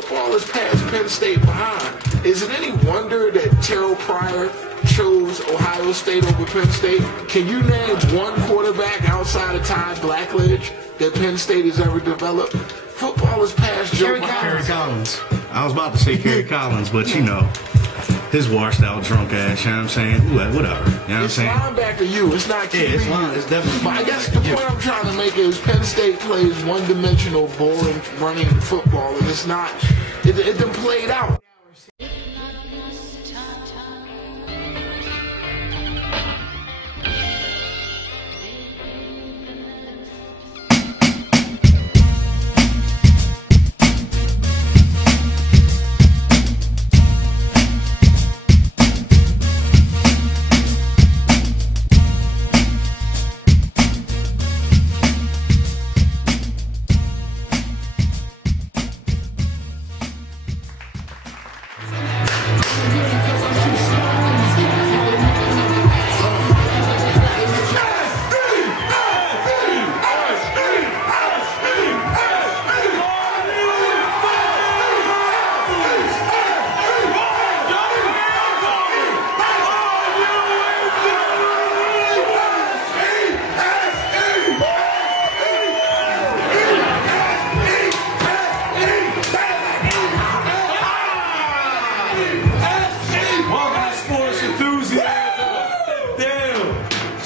football has passed Penn State behind. Is it any wonder that Terrell Pryor chose Ohio State over Penn State? Can you name one quarterback outside of Todd Blackledge that Penn State has ever developed? Football has passed Joe Kerry Collins. I was about to say Kerry Collins, but you know, his washed out drunk ass, you know what I'm saying? Whatever. You know what I'm saying? It's linebacker you, it's not QB. Yeah, it's definitely. But I guess the point I'm trying to make is Penn State plays one-dimensional, boring, running football, and it's not, it done played out.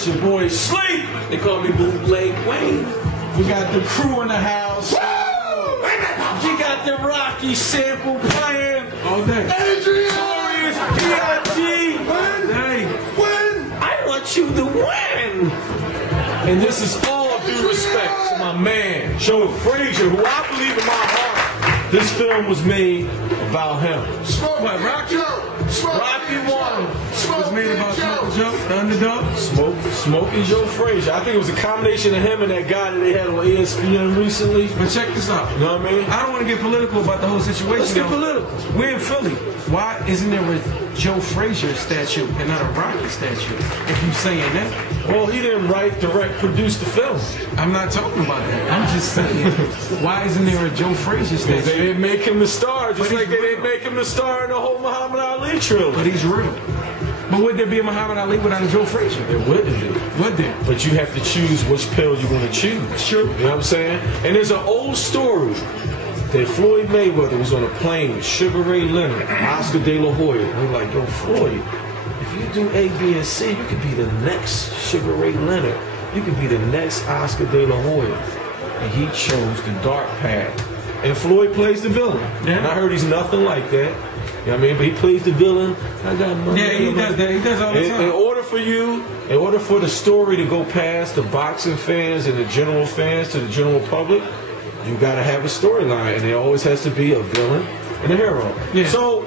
Your boy Sleep. They call me Bootleg Wayne. We got the crew in the house. We got the Rocky sample playing all day. Adrian! P.I.G. Hey, I want you to win. And this is all due respect to my man, Joe Frazier, who I believe in my heart, this film was made about him. Smoke what, Rocky? Rocky one. Was made about Smoke Joe, the underdog? Smoking Joe Frazier. I think it was a combination of him and that guy that they had on ESPN recently. But check this out. You know what I mean? I don't want to get political about the whole situation. Let's get political. We're in Philly. Why isn't there a Joe Frazier statue and not a Rocky statue? If you saying that. Well, he didn't write, direct, produce the film. I'm not talking about that. I'm just saying, why isn't there a Joe Frazier statue? They didn't make him the star, just like they didn't make him the star in the whole Muhammad Ali trilogy. But he's real. But would there be a Muhammad Ali without a Joe Frazier? There wouldn't be. Would there? But you have to choose which pill you want to choose. Sure. You know what I'm saying? And there's an old story that Floyd Mayweather was on a plane with Sugar Ray Leonard, Oscar De La Hoya. And they're like, yo, Floyd, if you do A, B, and C, you could be the next Sugar Ray Leonard. You could be the next Oscar De La Hoya. And he chose the dark path. And Floyd plays the villain. Yeah. And I heard he's nothing like that. You know what I mean? But he plays the villain. I got money. Yeah, he does that. He does all the time. In order for the story to go past the boxing fans and the general fans to the general public, you got to have a storyline. And there always has to be a villain and a hero. Yeah. So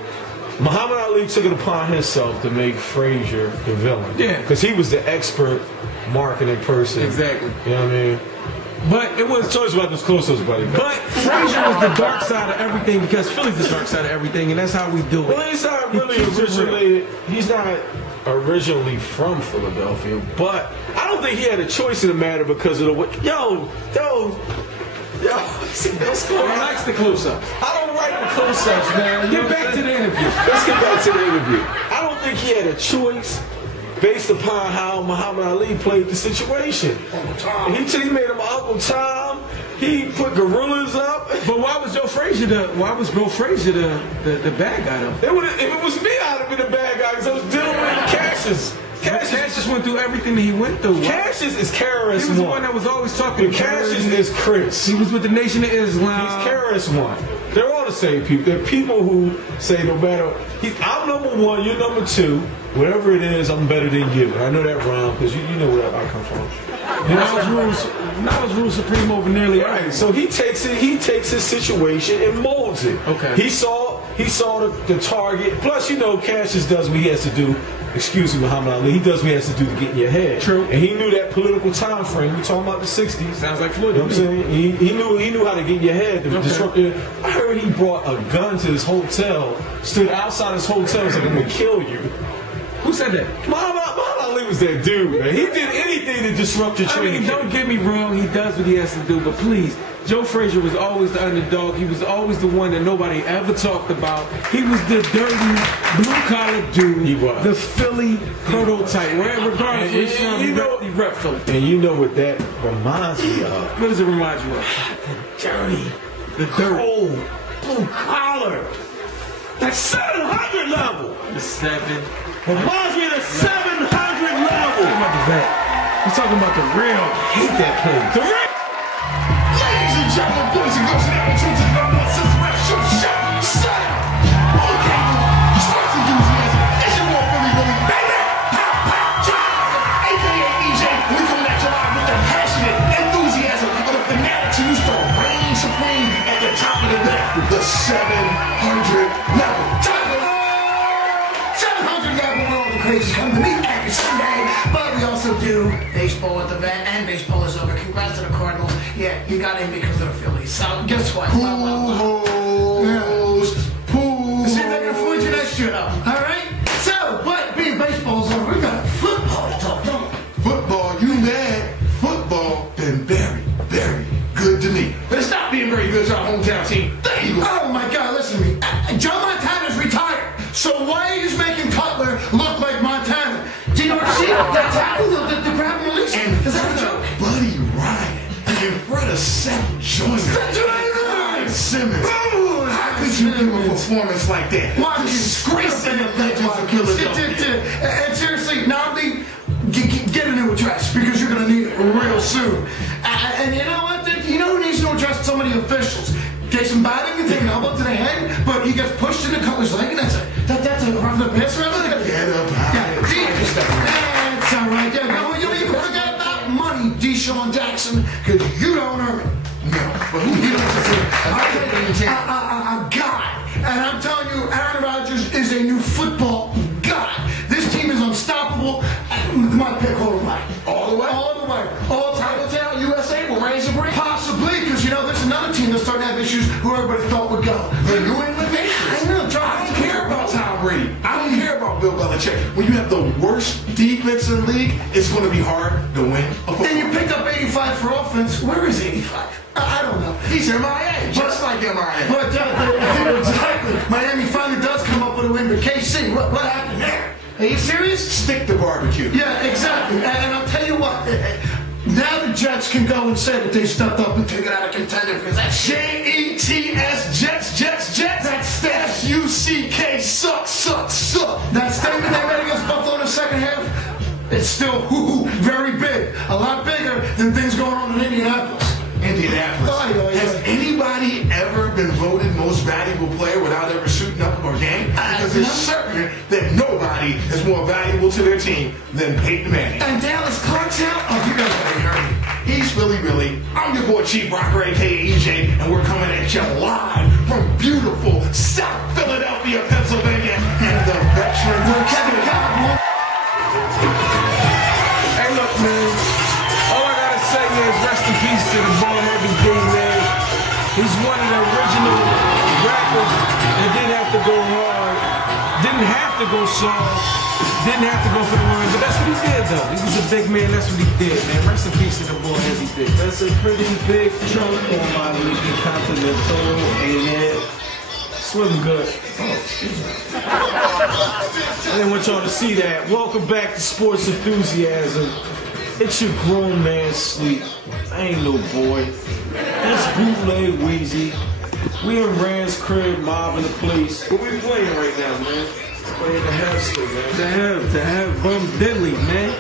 Muhammad Ali took it upon himself to make Frazier the villain. Yeah. Because he was the expert marketing person. Exactly. You know what I mean? But it was choice about this closest, buddy. But Frazier was the dark side of everything because Philly's the dark side of everything, and that's how we do it. Well, he's not really originally. He's not originally from Philadelphia, but I don't think he had a choice in the matter because of the way. Yo. Relax the close-ups. I don't like the close-ups, man. Get back to the interview. Let's get back to the interview. I don't think he had a choice based upon how Muhammad Ali played the situation. Uncle Tom. He made him Uncle Tom. He put gorillas up. But why was Joe Frazier the bad guy though? If it was me, I'd have been the bad guy because I was dealing with Cassius. Cassius went through everything that he went through. Cassius is KRS-One. He was the one that was always talking. But Cassius is Chris. He was with the Nation of Islam. He's KRS-One. They're all the same people. They're people who say no matter, I'm number one, you're number two. Whatever it is, I'm better than you. And I know that rhyme because you know where I come from. Knowledge rules supreme over nearly everything. Right. So he takes his situation and molds it. Okay. He saw the target. Plus, you know, Cassius does what he has to do. Excuse me, Muhammad Ali. He does what he has to do to get in your head. True. And he knew that political time frame. We're talking about the '60s. Sounds like Floyd. You know what I'm saying? He knew how to get in your head to disrupt it. I heard he brought a gun to his hotel, stood outside his hotel, and said, "I'm gonna kill you." Who said that? Muhammad Ali was that dude, man. He did anything to disrupt your training. Don't get me wrong. He does what he has to do, but please, Joe Frazier was always the underdog. He was always the one that nobody ever talked about. He was the dirty, blue-collar dude. He was. The Philly prototype. Wherever regardless where he's from, he rep Philly. And you know what that reminds me of? What does it remind you of? Dirty, The dirt. cold, blue collar. That 700 level. The 7. Reminds me of the 700 level. Talking about the vet. We're talking about the real. I hate that place. The real. Ladies and gentlemen, boys and girls, now tuned to the number one since rap show, shut up! Okay, sports enthusiasm, it's your boy Billy Billy, baby! Pow, pow, chow! AKA EJ, we coming at you live with the passionate enthusiasm of the fanatics who used to reign supreme at the top of the deck, the 700 level. 700 level, where all the crazies come to meet every Sunday, but we also do baseball at the vet, and baseball is over. Congrats to the Cardinals. Yeah, you got in because of the Phillies. So guess what? Post. See if they can afford you that shit up. All right? So, but being baseball's over, we got football to talk about. Football, you mad? Football been very, very good to me. But it's not being very good to our hometown team. There you go. Oh my God, listen to me. Joe Montana's retired. So why are you making Cutler look like Montana? DRC, that tackle, the grab and release. And is that a joke? Buddy Ryan. In front of Seth Joyner, Simmons. How could you give a performance like that? Why disgracing the legends of Philadelphia? And seriously, Nobby, get a new address because you're going to need it real soon. And you know what? You know who needs to address some of the officials? Jason Biden can take an elbow to the head, but he gets pushed in the Cutler's leg, and that's a rough the pass. Get up, that's all right. You can forget about money, Deshaun Jackson, because you don't earn it. No, but who you don't a god. And I'm telling you, Aaron Rodgers is a new football god. This team is unstoppable. My pick all the way. All the way? All the way. All Tattletale USA will raise a break. Possibly, because there's another team that's starting to have issues who everybody thought would go. The New England Patriots. I know, John. I don't care about Tom Brady. I don't care about Bill Belichick. When you have the worst defense in the league, it's going to be hard to win a football. And you picked up 85 for offense. Where is 85? I don't know. He's MIA, just like MIA. But exactly. Miami finally does come up with a win, but KC, what happened there? Are you serious? Stick to barbecue. Yeah, exactly. And I'll tell you what. Now the Jets can go and say that they stepped up and take it out of contender because that's Jets, Jets. That's SUCK, suck. That statement they made against Buffalo in the second half, it's still very big. A lot bigger than things going on in Indianapolis. Has anybody ever been voted most valuable player without ever shooting up or game? Because it's certain that nobody is more valuable to their team than Peyton Manning. And Dallas Clark's out? Oh, you guys already heard me. He's Philly Billy. I'm your boy Chief Rocker, a.k.a. EJ, and we're coming at you live from beautiful South Philadelphia, Pennsylvania, and the veteran Kevin Cobb. Hey, look, man. All I gotta say is rest in peace to the ball heavy D, man. He's one of the original rappers that didn't have to go hard, didn't have to go soft, didn't have to go for the run, but that's what he did, though. He was a big man, that's what he did, man. Rest in peace to the ball heavy D. That's a pretty big chunk on my Leaky Continental, ain't it? Swim good. Oh, excuse me. I didn't want y'all to see that. Welcome back to Sports Enthusiasm. It's your grown man sleep. I ain't no boy. That's bootleg Wheezy. We in Rand's crib, mobbing the place. What we playing right now, man? Playing the Hester, man. To have Bum Diddley, man.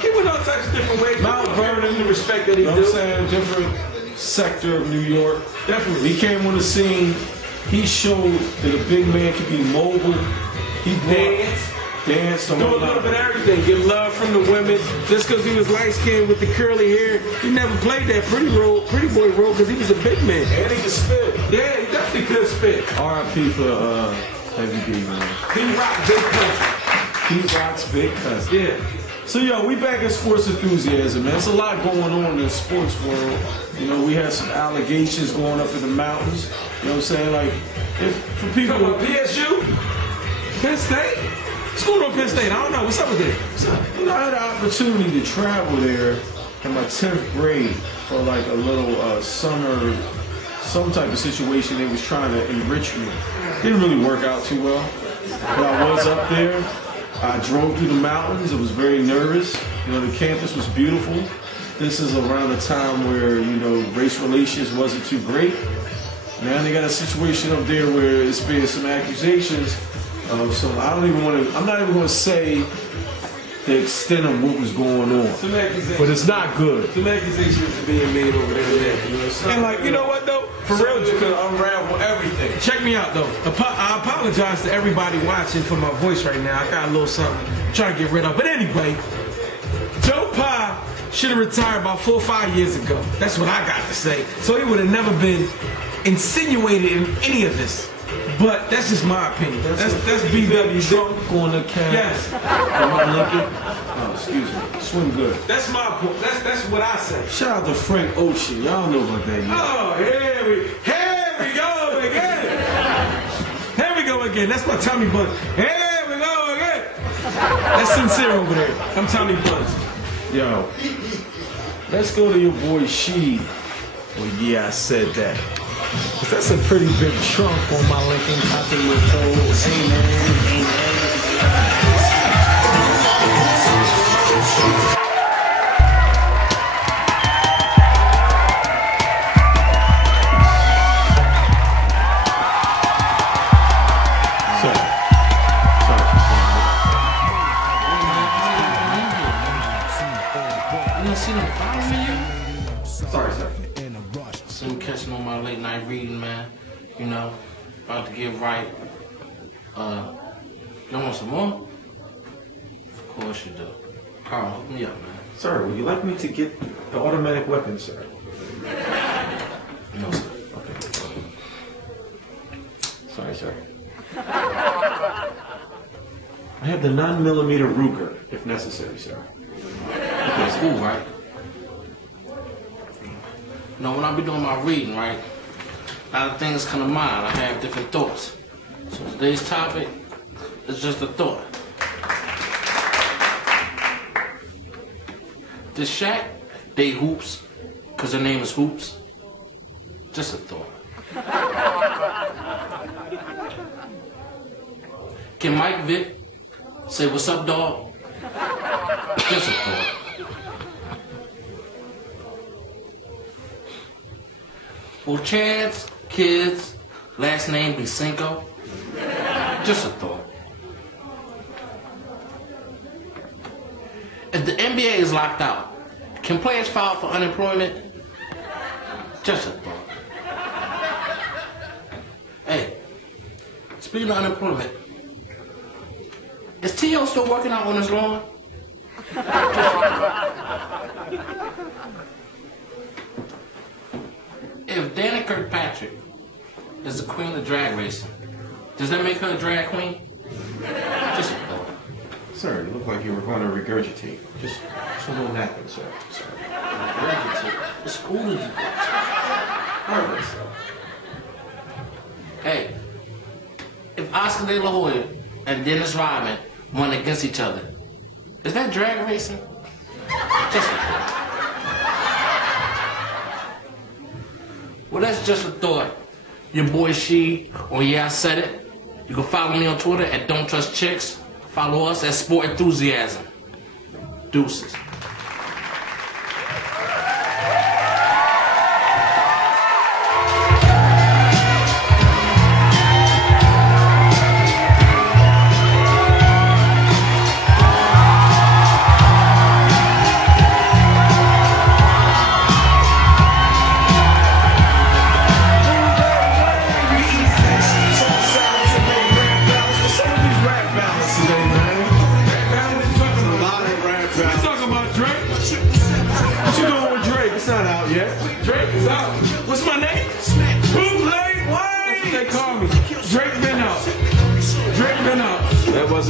He went all types of different ways. Mount Vernon, the respect that he You know what I'm saying? Different sector of New York. Definitely. He came on the scene. He showed that a big man can be mobile. He danced on Do a little bit of everything. Get love from the women. Just because he was light skinned with the curly hair, he never played that pretty boy role because he was a big man. And he could spit. Yeah, he definitely could spit. R.I.P. for Heavy D, man. He rocked big country. He rocks big cousin. Yeah. So, yo, we back in Sports Enthusiasm, man. There's a lot going on in the sports world. You know, we had some allegations going up in the mountains. You know what I'm saying? Like, for people Talking about PSU? Penn State? What's going on Penn State? I don't know. What's up with it? What's up? You know, I had the opportunity to travel there in my 10th grade for like a little summer, some type of situation. They was trying to enrich me. Didn't really work out too well, but I was up there. I drove through the mountains. I was very nervous. You know, the campus was beautiful. This is around a time where, you know, race relations wasn't too great. Now they got a situation up there where it's been some accusations of some, I'm not even going to say the extent of what was going on. Some accusations. But it's not good. Some accusations are being made over there. You know, And like, you know what though? For real, you can unravel everything. check me out though. I apologize to everybody watching for my voice right now. I got a little something I'm trying to get rid of. But anyway, Joe Pye should have retired about 4 or 5 years ago. That's what I got to say. So he would have never been insinuated in any of this. But that's just my opinion. That's BW drunk on the cab. Yes. Oh, excuse me. Swim good. That's my point. That's what I say. Shout out to Frank Ocean. Y'all know about that. Oh, here we go again. Here we go again. That's my Tommy Buns. Here we go again. That's sincere over there. I'm Tommy Buns. Yo, let's go to your boy She. Well, yeah, I said that. 'Cause that's a pretty big trunk on my Lincoln Continental. Hey, man. Catching on my late night reading, man. You know, about to get right. You want some more? Of course you do. Carl, hook me up, man. Sir, would you like me to get the automatic weapon, sir? No, sir. Okay. Sorry, sir. I have the 9mm Ruger, if necessary, sir. Okay, it's cool, right? You know, when I be doing my reading, right, a lot of things come to mind. I have different thoughts. So today's topic is just a thought. Does Shaq date Hoops because her name is Hoops? Just a thought. Can Mike Vick say, "What's up, dog"? Just a thought. Will Chad's kids' last name be Cinco? Just a thought. If the NBA is locked out, can players file for unemployment? Just a thought. Hey, speaking of unemployment, is T.O. still working out on his lawn? Just a thought. If Dana Kirkpatrick is the queen of drag racing, does that make her a drag queen? Just a thought. Sir, you look like you were going to regurgitate. Just a little napkin, sir. Regurgitate? What school did you go to? Harvard, sir. Hey, if Oscar De La Hoya and Dennis Rodman won against each other, is that drag racing? Just a thought. Well, that's just a thought. Your boy She, or yeah, I said it. You can follow me on Twitter at Don't Trust Chicks. Follow us at Sport Enthusiasm. Deuces.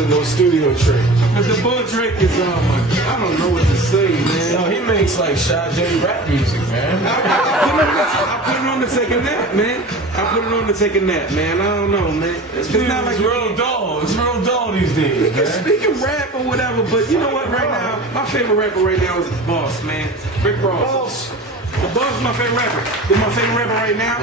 No studio trick. But the boy Drake is I don't know what to say, man. No, he makes like Sade rap music, man. I put it on to take a nap, man. I don't know, man. It's not like real dull. It's real dull. these days, man. Speaking rap or whatever, but you know what? Right now, my favorite rapper right now is the Boss, man. Rick Ross. The Boss is my favorite rapper. Who's my favorite rapper right now?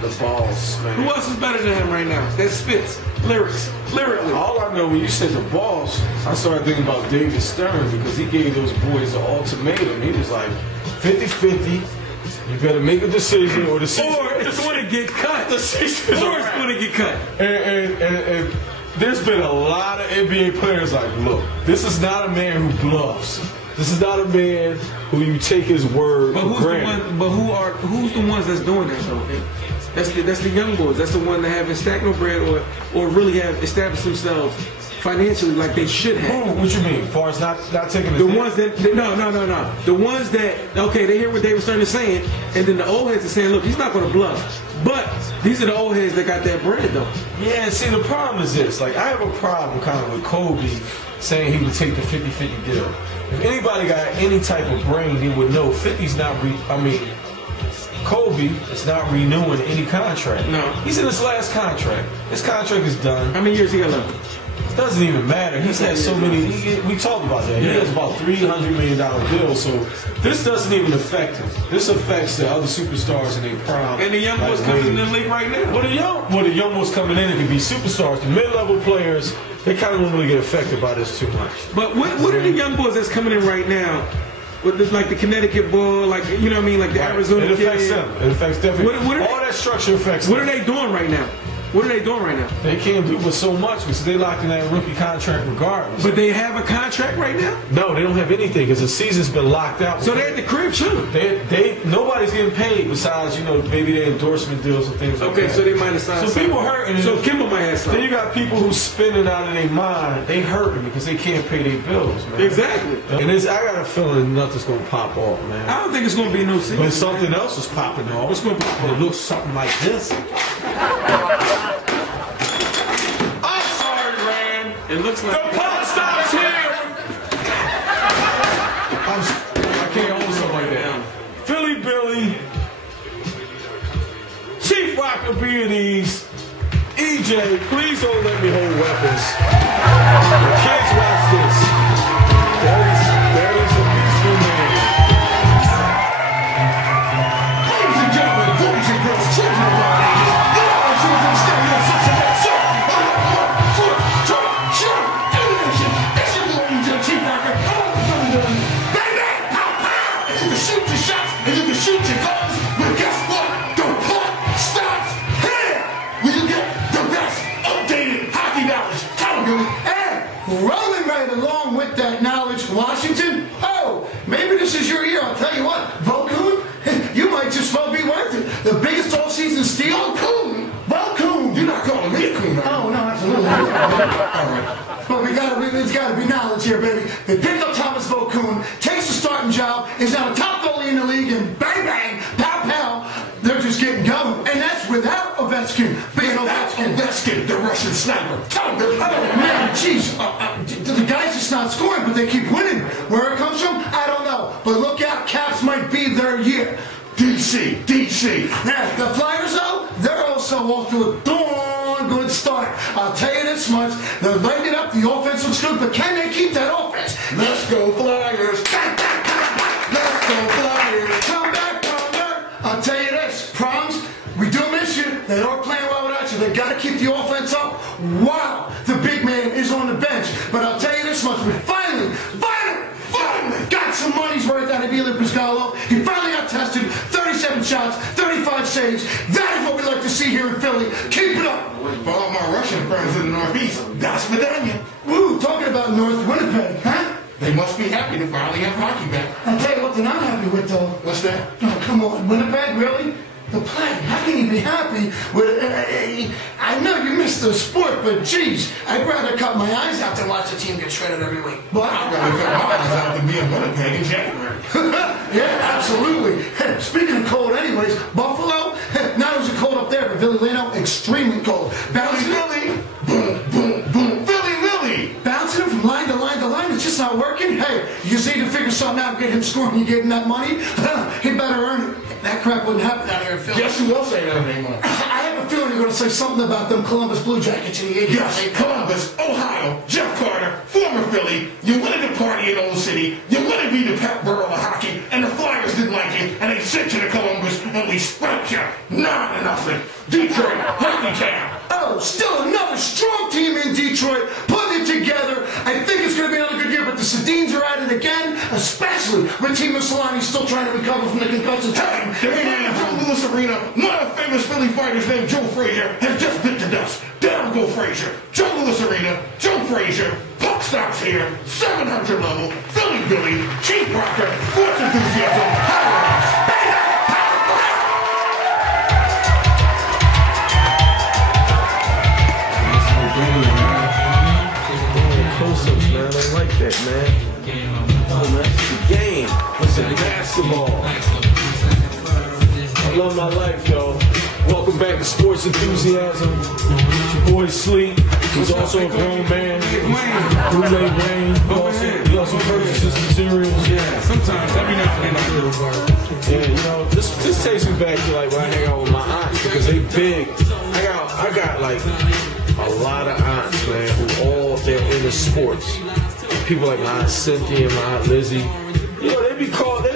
The Boss, man. Who else is better than him right now? That spits lyrically. All I know, when you said the Boss, I started thinking about David Stern because he gave those boys an ultimatum. He was like, 50-50. You better make a decision, or the season, or it's going to get cut. The season is or it's going to get cut. And there's been a lot of NBA players like, look, this is not a man who bluffs. This is not a man who you take his word for granted. Who's the ones that's doing that though? Okay? That's the young boys. That's the one that haven't stacked no bread or really have established themselves financially like they should have. What you mean? As far as not taking the ones that no. The ones that they hear what David Stern is saying, and then the old heads are saying, look, he's not going to bluff. But these are the old heads that got that bread though. Yeah. See, the problem is this. Like, I have a problem kind of with Kobe saying he would take the 50-50 deal. If anybody got any type of brain, he would know 50's not. Kobe is not renewing any contract. No. He's in his last contract. His contract is done. How many years he got left? Doesn't even matter. He's had so many. We talked about that. He has about $300 million bills. So this doesn't even affect him. This affects the other superstars in their prime. And the young boys coming in the league right now. Well, the young boys coming in, it can be superstars. The mid-level players, they kind of don't really get affected by this too much. But what are the young boys that's coming in right now? With this, like the Connecticut bull, like you know what I mean, like the Arizona. It affects them. It affects definitely. All that structure affects them. What are they doing right now? What are they doing right now? They can't do but so much because they locked in that rookie contract regardless. But they have a contract right now? No, they don't have anything because the season's been locked out. So they're at the crib chilling. Nobody's getting paid besides, maybe their endorsement deals and things like that. Okay, so they might have signed. So people hurting. So Kimba might have signed. Then you got people who's spending out of their mind. They hurting because they can't pay their bills, man. Exactly. And I got a feeling nothing's gonna pop off, man. I don't think it's gonna be no season. But something else is popping off. What's gonna pop off? It looks something like this. It looks like the pot stops here. I can't hold something like that. Philly Billy, Chief Rocker B&E's, EJ, please don't let me hold weapons. The kids watch this. That is a peaceful man. Ladies and gentlemen, boys and girls, children of all ages, all children standing up for that song. It's your boy EJ Chief Rocker. Bang bang, pow pow. You can shoot your shots and you can shoot your guns, but guess what? The clock starts here. When you get the best updated hockey knowledge, and rolling right along with that knowledge, Washington. Oh, maybe this is your year. I'll tell you what, Volcoon, you might just well be worth it. The biggest all-season steal. Volcoon. You're not calling me a coon, oh, no, absolutely. All right. But it's got to be knowledge here, baby. They pick up Thomas Volcoon, takes the starting job, is now the top goalie in the league, and bang, bang, pow, pow, they're just getting going. And that's without Ovechkin. Without Ovechkin, the Russian sniper. Oh, man, jeez. The guys just not scoring, but they keep winning. Where it comes from, I don't know. But look out, Caps might be their year. DC. Now, the Flyers, though, they're also off to a darn good start. I'll tell you this much. They're lighting up. The offense looks good, but can they keep that offense? Let's go Flyers. Let's go Flyers. Come back, Thunder. I'll tell you this. Proms, we do miss you. They are playing well without you. They got to keep the offense up. Wow, the big man is on the bench. But I'll tell you this much. We finally got some money's worth out of Ilya Brizgalov. He finally got tested. 37 shots, 35 saves. That is what we like to see here in Philly. Keep it up. For all my Russian friends in the Northeast, that's Vidania. Woo, talking about North Winnipeg, huh? They must be happy to finally have hockey back. I'll tell you what they're not happy with, though. What's that? Oh, come on. Winnipeg, really? The play. How can you be happy with I know you miss the sport, but geez, I'd rather cut my eyes out than watch the team get shredded every week. What? I'd rather cut my eyes out than be in Winnipeg in January. Yeah, absolutely. Speaking of cold anyways, Buffalo, not only is it cold up there, but Villano, extremely cold. Bouncing Philly, boom, boom, boom, Philly. Bouncing him from line to line to line, it's just not working. Hey, you just need to figure something out and get him scoring. You get him that money, he better earn it. That crap wouldn't happen out here in Philly. Guess who else ain't earning anymore? I have a feeling you're going to say something about them Columbus Blue Jackets in the 80s. Yes, Columbus, Ohio, Jeff Carter, former Philly. You wanted to party in Old City. You wanted to be the pep girl of hockey, and the Flyers didn't like you, and they sent you to Columbus, and we spanked you 9-0. Detroit, hockey town. Oh, still another strong team in Detroit, putting it together. I think it's going to be another good year, but the Sedins are at it again, especially when Timo Solani's still trying to recover from the concussion. Hey, they're playing at Joe Louis Arena. One of the famous Philly fighters named Joe Frazier has just bit to dust. Down go Frazier. Joe Louis Arena, Joe Frazier. Puck stops here. 700 level. Philly Billy. Chief Rocker. Sports enthusiasm. Power. Close-ups, man. I don't like that, man. Oh, man, it's the game. Listen, basketball. I love my life, yo. Welcome back to Sports Enthusiasm. It's your boy Sleep. He's also a grown man. Kool-Aid Wayne. He also purchases materials. Yeah, sometimes, every now and then I do. Yeah, you know, this takes me back to like when I hang out with my aunts because they big. I got like a lot of aunts, man, who they're into sports. People like my aunt Cynthia, my aunt Lizzie. You know, they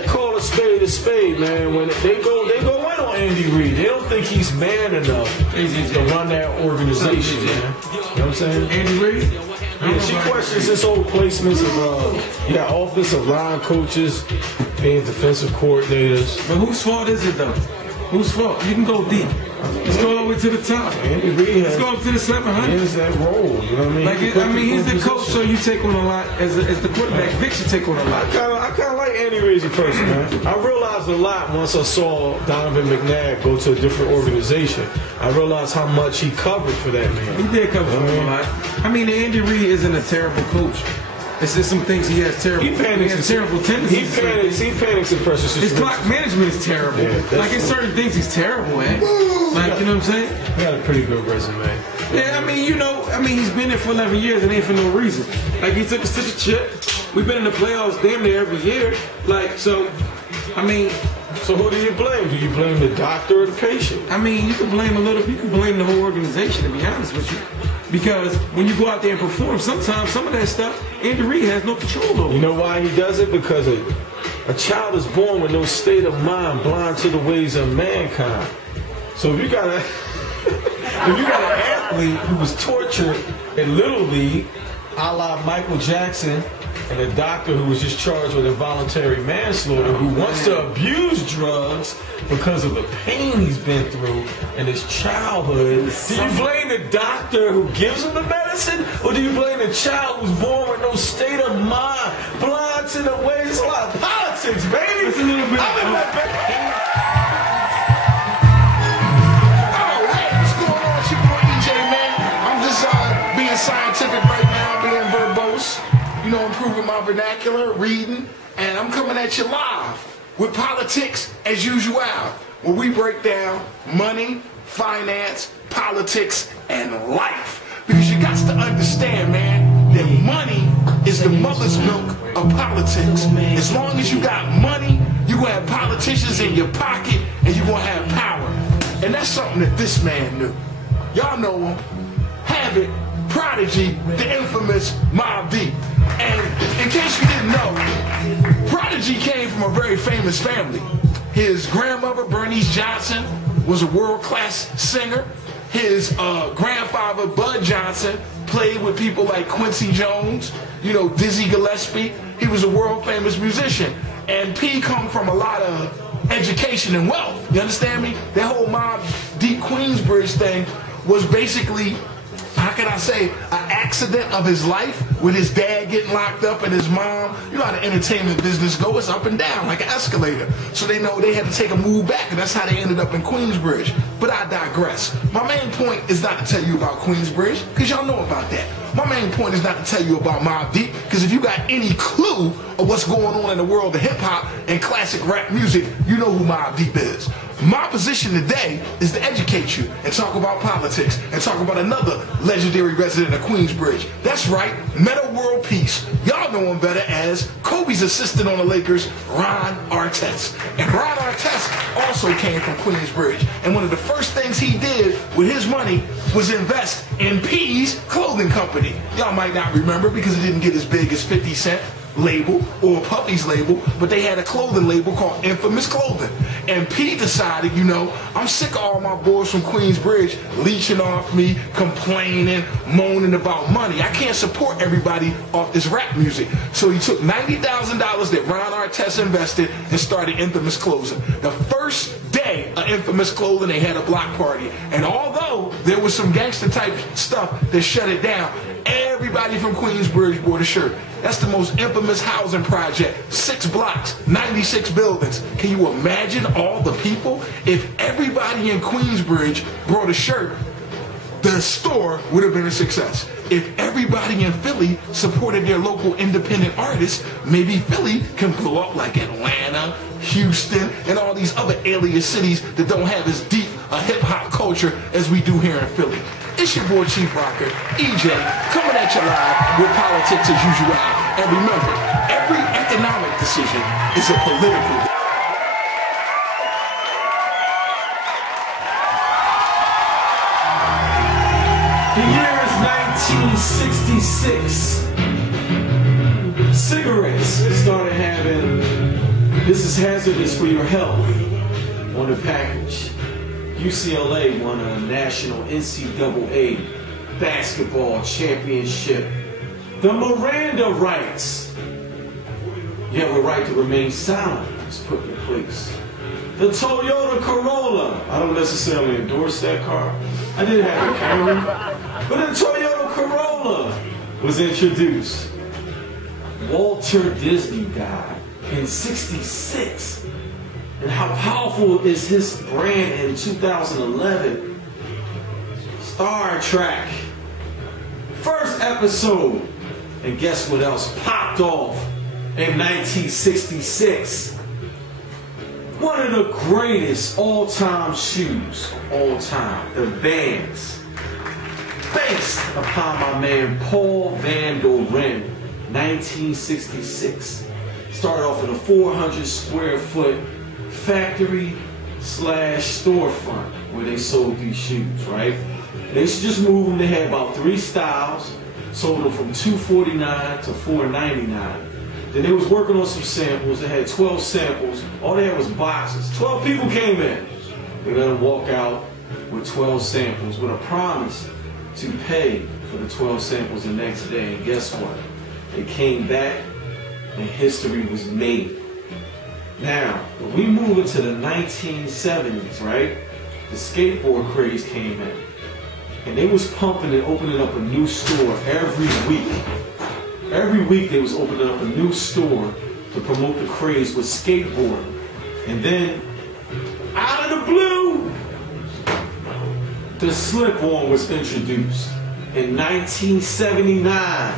call a spade, man. When they go in on Andy Reid. They don't think he's man enough to run that organization, man. You know what I'm saying? Andy Reid? Yeah, she questions his whole placements of you got offensive line coaches being defensive coordinators. But whose fault is it though? Whose fault? You can go deep. Let's go all the way to the top. Andy Reid Let's go up to the 700. He has that role, you know what I mean? Like, he's the coach, so you take on a lot. As the quarterback, Vic should take on a lot. I kind of like Andy Reid as a person, man. I realized a lot once I saw Donovan McNabb go to a different organization. I realized how much he covered for that man. He did cover for him a lot. I mean, Andy Reid isn't a terrible coach. It's just some things he has terrible. He has terrible tendencies. He panics in pressure situations. His clock management is terrible. Yeah, like in certain things, he's terrible at. Like, you know what I'm saying? He got a pretty good resume. Yeah, I mean, he's been there for 11 years and ain't for no reason. Like, he took us to the chip. We've been in the playoffs damn near every year. Like, so, I mean. So who do you blame? Do you blame the doctor or the patient? I mean, you can blame the whole organization, to be honest with you. Because when you go out there and perform, sometimes some of that stuff, Andy Reid has no control over. You know why he does it? Because a child is born with no state of mind, blind to the ways of mankind. So if you got an athlete who was tortured in Little League, a la Michael Jackson, and a doctor who was just charged with involuntary manslaughter who wants to abuse drugs because of the pain he's been through in his childhood. Do you blame the doctor who gives him the medicine, or do you blame the child who's born with no state of mind, blind to the ways? It's a lot of politics, baby. It's a little bit. Oh, hey, what's going on? It's your boy EJ, man. I'm just being scientific right now, being verbose. You know, improving my vernacular, reading, and I'm coming at you live with politics as usual, where we break down money, finance, politics, and life. Because you got to understand, man, that money is the mother's milk of politics. As long as you got money, you're going to have politicians in your pocket, and you're going to have power. And that's something that this man knew. Y'all know him. Have it. Prodigy, the infamous Mobb Deep. And in case you didn't know, Prodigy came from a very famous family. His grandmother, Bernice Johnson, was a world-class singer. His grandfather, Bud Johnson, played with people like Quincy Jones, you know, Dizzy Gillespie. He was a world-famous musician. And P come from a lot of education and wealth. You understand me? That whole Mobb Deep Queensbridge thing was basically, how can I say, an accident of his life with his dad getting locked up and his mom. You know how the entertainment business goes, it's up and down like an escalator. So they know they had to take a move back, and that's how they ended up in Queensbridge. But I digress. My main point is not to tell you about Queensbridge, because y'all know about that. My main point is not to tell you about Mobb Deep, because if you got any clue of what's going on in the world of hip-hop and classic rap music, you know who Mobb Deep is. My position today is to educate you and talk about politics and talk about another legendary resident of Queensbridge. That's right, Meta World Peace. Y'all know him better as Kobe's assistant on the Lakers, Ron Artest. And Ron Artest also came from Queensbridge. And one of the first things he did with his money was invest in P's clothing company. Y'all might not remember because it didn't get as big as 50 Cent label or Puffy's label, but they had a clothing label called Infamous Clothing. And P decided, you know, I'm sick of all my boys from Queensbridge leeching off me, complaining, moaning about money. I can't support everybody off this rap music. So he took $90,000 that Ron Artest invested and started Infamous Clothing. The first day of Infamous Clothing, they had a block party. And although there was some gangster type stuff that shut it down, everybody from Queensbridge bought a shirt. That's the most infamous housing project. 6 blocks, 96 buildings. Can you imagine all the people? If everybody in Queensbridge brought a shirt, the store would have been a success. If everybody in Philly supported their local independent artists, maybe Philly can blow up like Atlanta, Houston, and all these other alias cities that don't have as deep a hip-hop culture as we do here in Philly. It's your boy Chief Rocker, EJ, coming at you live with politics as usual. And remember, every economic decision is a political decision. The year is 1966. Cigarettes started having "This is hazardous for your health" on the package. UCLA won a national NCAA basketball championship. The Miranda rights, you have a right to remain silent, was put in place. The Toyota Corolla, I don't necessarily endorse that car. I did have a Camry, but the Toyota Corolla was introduced. Walter Disney died in '66. And how powerful is his brand in 2011? Star Trek. First episode. And guess what else popped off in 1966? One of the greatest all-time shoes, all time, the Vans. Based upon my man Paul Van Doren, 1966. Started off in a 400 square foot factory / storefront where they sold these shoes, right? They used to just move them. They had about 3 styles, sold them from $249 to $499. Then they was working on some samples. They had 12 samples. All they had was boxes. 12 people came in. They let them walk out with 12 samples with a promise to pay for the 12 samples the next day. And guess what? They came back and history was made. Now, when we move into the 1970s, right? The skateboard craze came in. And they was pumping and opening up a new store every week. Every week they was opening up a new store to promote the craze with skateboarding. And then, out of the blue, the slip-on was introduced. In 1979,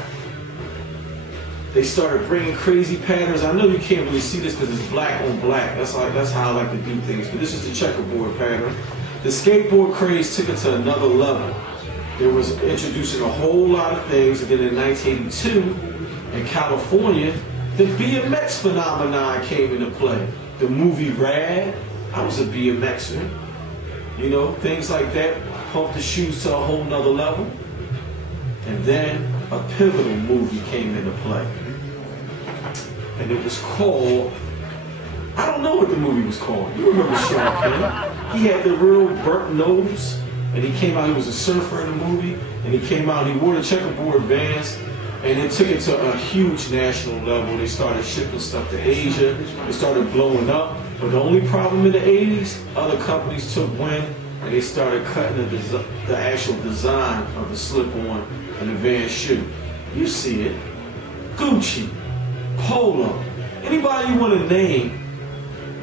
they started bringing crazy patterns. I know you can't really see this because it's black on black. That's how I like to do things. But this is the checkerboard pattern. The skateboard craze took it to another level. There was introducing a whole lot of things. And then in 1982, in California, the BMX phenomenon came into play. The movie Rad, I was a BMXer. You know, things like that. Pumped the shoes to a whole nother level. And then a pivotal movie came into play. And it was called, I don't know what the movie was called. You remember Sean Penn? He had the real burnt nose. And he came out, he was a surfer in the movie. And he came out, he wore the checkerboard Vans. And it took it to a huge national level. They started shipping stuff to Asia. It started blowing up. But the only problem in the 80s, other companies took wind. And they started cutting the actual design of the slip-on and the Vans shoe. You see it. Gucci, Polo, anybody you want to name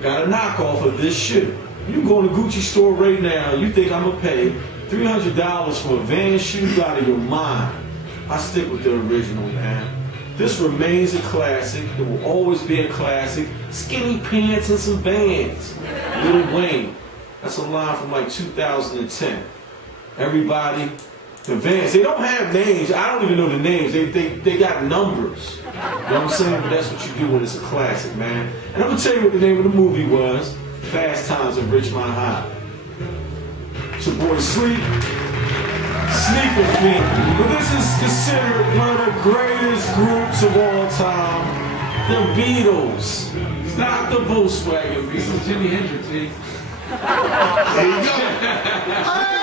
got a knockoff of this shoe. You go in the Gucci store right now, you think I'm going to pay $300 for a Vans shoe? You out of your mind. I stick with the original, man. This remains a classic. It will always be a classic. Skinny pants and some Vans. Lil Wayne. That's a line from like 2010. Everybody, the Vans, they don't have names. I don't even know the names. They got numbers. You know what I'm saying? But that's what you do when it's a classic, man. And I'm gonna tell you what the name of the movie was. Fast Times at Ridgemont High. It's your boy Sleep. Sneaker Fiend. But this is considered one of the greatest groups of all time. The Beatles. It's not the Volkswagen Beatles. Jimi Hendrix, There you go.